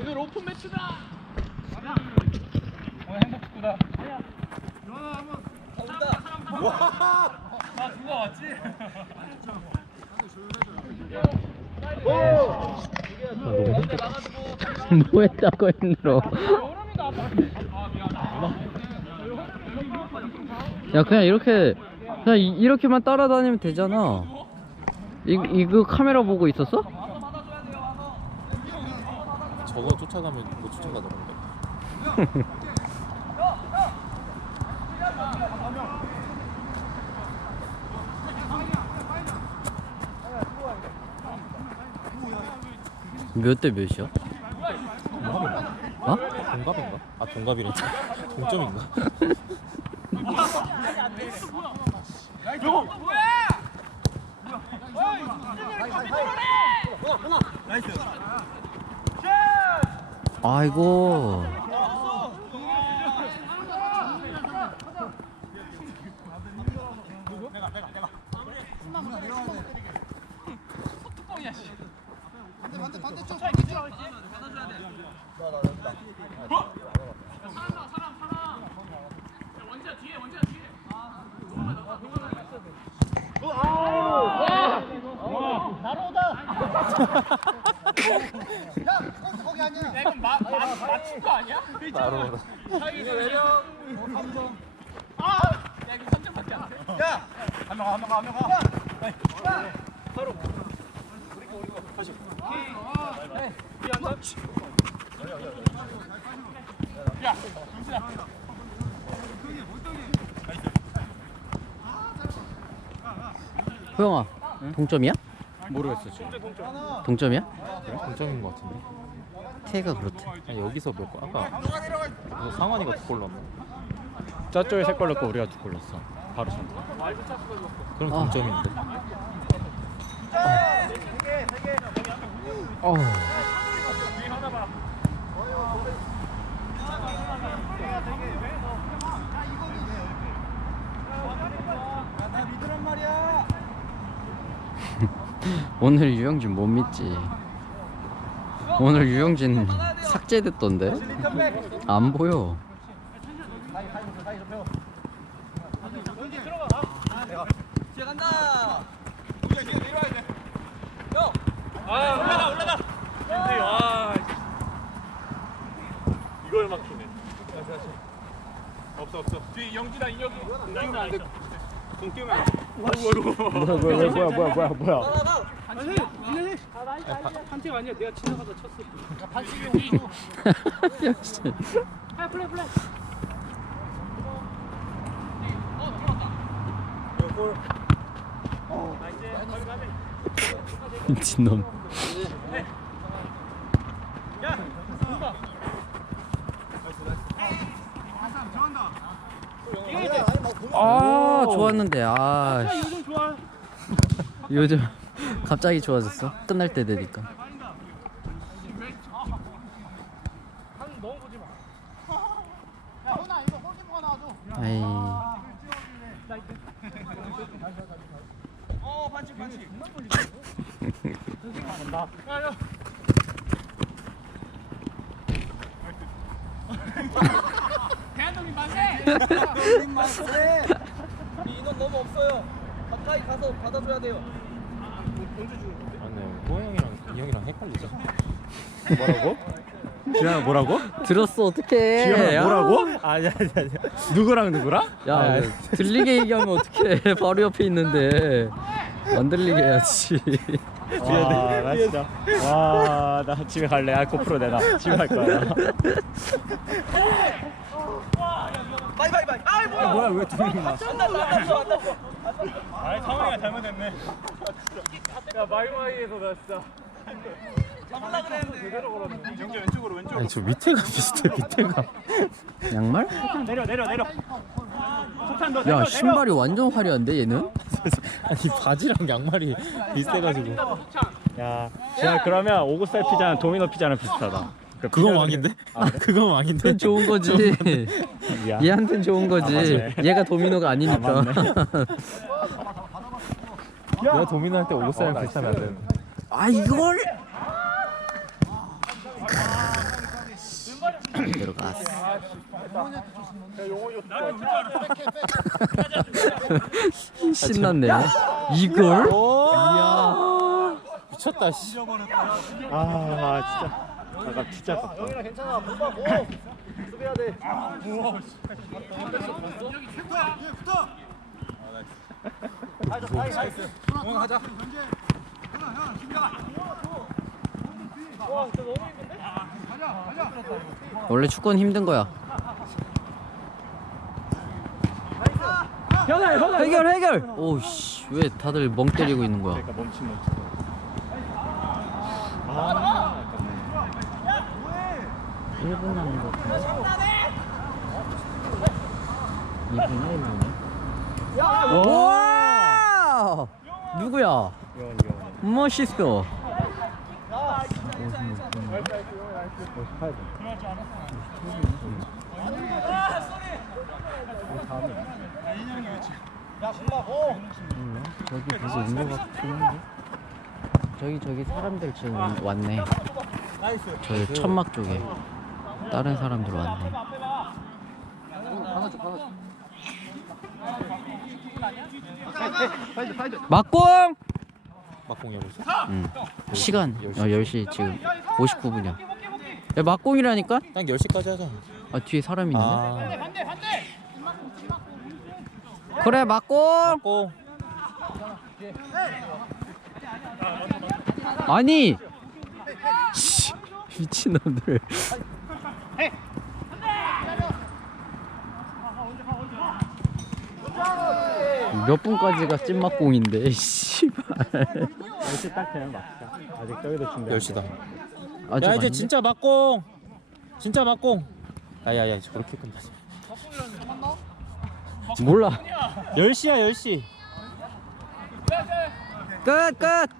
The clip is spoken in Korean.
오늘 오픈 매치다. 오늘 행복 축구다. 아 누가 왔지? 뭐 했다고 힘들어 야 그냥 이렇게 그냥 이, 이렇게만 따라다니면 되잖아 이, 이거 카메라 보고 있었어? 저거 쫓아가면 못 쫓아가더라고요. 몇 대 몇이야? 어? 동갑인가? 아 동갑이래. 동점인가? 아이고 이건 마, 마, 맞춘 거 이거 외령. 아! 야 이거 3점 밖에 안 돼. 야! 한 명, 한 명, 한 명. 서로. 우리 거, 우리 거. 다시. 네. 야, 터치. 야, 정신아. 호영아 동점이야? 모르겠어 지금. 동점이야? 동점인 것 같은데. 태가 그렇대 아니 여기서 몇 거? 아까 무슨 상환이가 두 골 넣었나? 저쪽에 세골 넣고 우리가 두 골 넣었어. 바로 전. 그럼 아. 동점인데. 어. 오늘 유영진 못 믿지. 오늘 유영진 삭제됐던데? 안 보여. 아, 올라가, 올라가. 근데 와. 이걸 막히네. 없어, 없어. 뒤에 영진아, 인혁이. 돼. 공 뛰면 안 돼. 뭐야 뭐야 뭐야 뭐야 뭐야 뭐야. 한팀 아니야. 내가 지나가다 쳤어. 반칙이 우리. 역시. 미친놈. 아 좋았는데 아 씨. 요즘 좋아. 요즘 갑자기 좋아졌어 끝날 때 되니까. 아이 어, 반칙, 반칙. 대한독립 만세! 대한독립 만세! 우리 인원 너무 없어요. 가까이 가서 받아줘야 돼요. 맞네. 호영이랑 이형이랑 헷갈리죠. 뭐라고? 지현아 뭐라고? 들었어 어떡해 지현아 야. 뭐라고? 아니 아니 아니. 누구랑 누구랑? 야 아니, 들리게 얘기하면 어떡해 바로 옆에 있는데 안 들리게 해야지 나 진짜. 와, 나 집에 갈래. 아, 고프로 내놔. 집에 갈 거야. 바이바이바이. 아이 뭐야? 뭐야, 왜 둘이 나? 안 났어, 안 났어, 안 났어. 아이 상황이가 잘못했네. 야 마이마이에서 나 진짜. 잡으려 그랬는데 그대로 걸었네. 정재 왼쪽으로 왼쪽. 아니 저 밑에가 비슷해 밑에가. 양말? 내려 내려 내려. 폭탄 너야 신발이 완전 화려한데 얘는? 아니 바지랑 양말이 비슷해가지고. 야, 지현아 그러면 오구살 피자는 도미노 피자랑 비슷하다. 그 그건 피자는- 왕인데? 아 그건 왕인데? 그건 좋은 거지. 얘한텐 좋은 거지 아, 맞네. 얘가 도미노가 아니니까 내가 도미노 할때 오고살랑 비슷하면 안 되는데. 아 이걸 들어갔어. 신났네. 이걸? 이야. 미쳤다 씨. 아 진짜 아까 진짜 아깝다 괜찮아. 못 봐 뭐. 수비해야 돼. 나이스. 나이스. 응, 가자. 원래 축구는 힘든 거야. 해결 해결. 오씨 왜 다들 멍 때리고 있는 거야? 그러니까 멈춤 멈춤 아 아깝네 1분 남은 거 같은데. 2분 1분에. 와! 누구야? 멋있어. 저기 계속 온것 같긴 한데. 저기 저기 사람들 지금 왔네. 저 천막 쪽에 다른 사람들 왔네. 사이드, 사이드. 막공! 막공 여보세요? 응. 시간 어, 10시 지금 59분이야. 야 막공이라니까? 딱 10시까지 하자. 아 뒤에 사람 있는데? 아. 그래 막공! 막공. 아니! 씨, 미친놈들. 몇 분까지가 찐막공인데, 씨발. 10시 딱 되면 막자 아직 저기도 준비 10시다. 아직 야 이제 아닌데? 진짜 막공. 진짜 막공. 야야야 저렇게 끝나지. 몰라. 10시야 10시. 끝, 끝!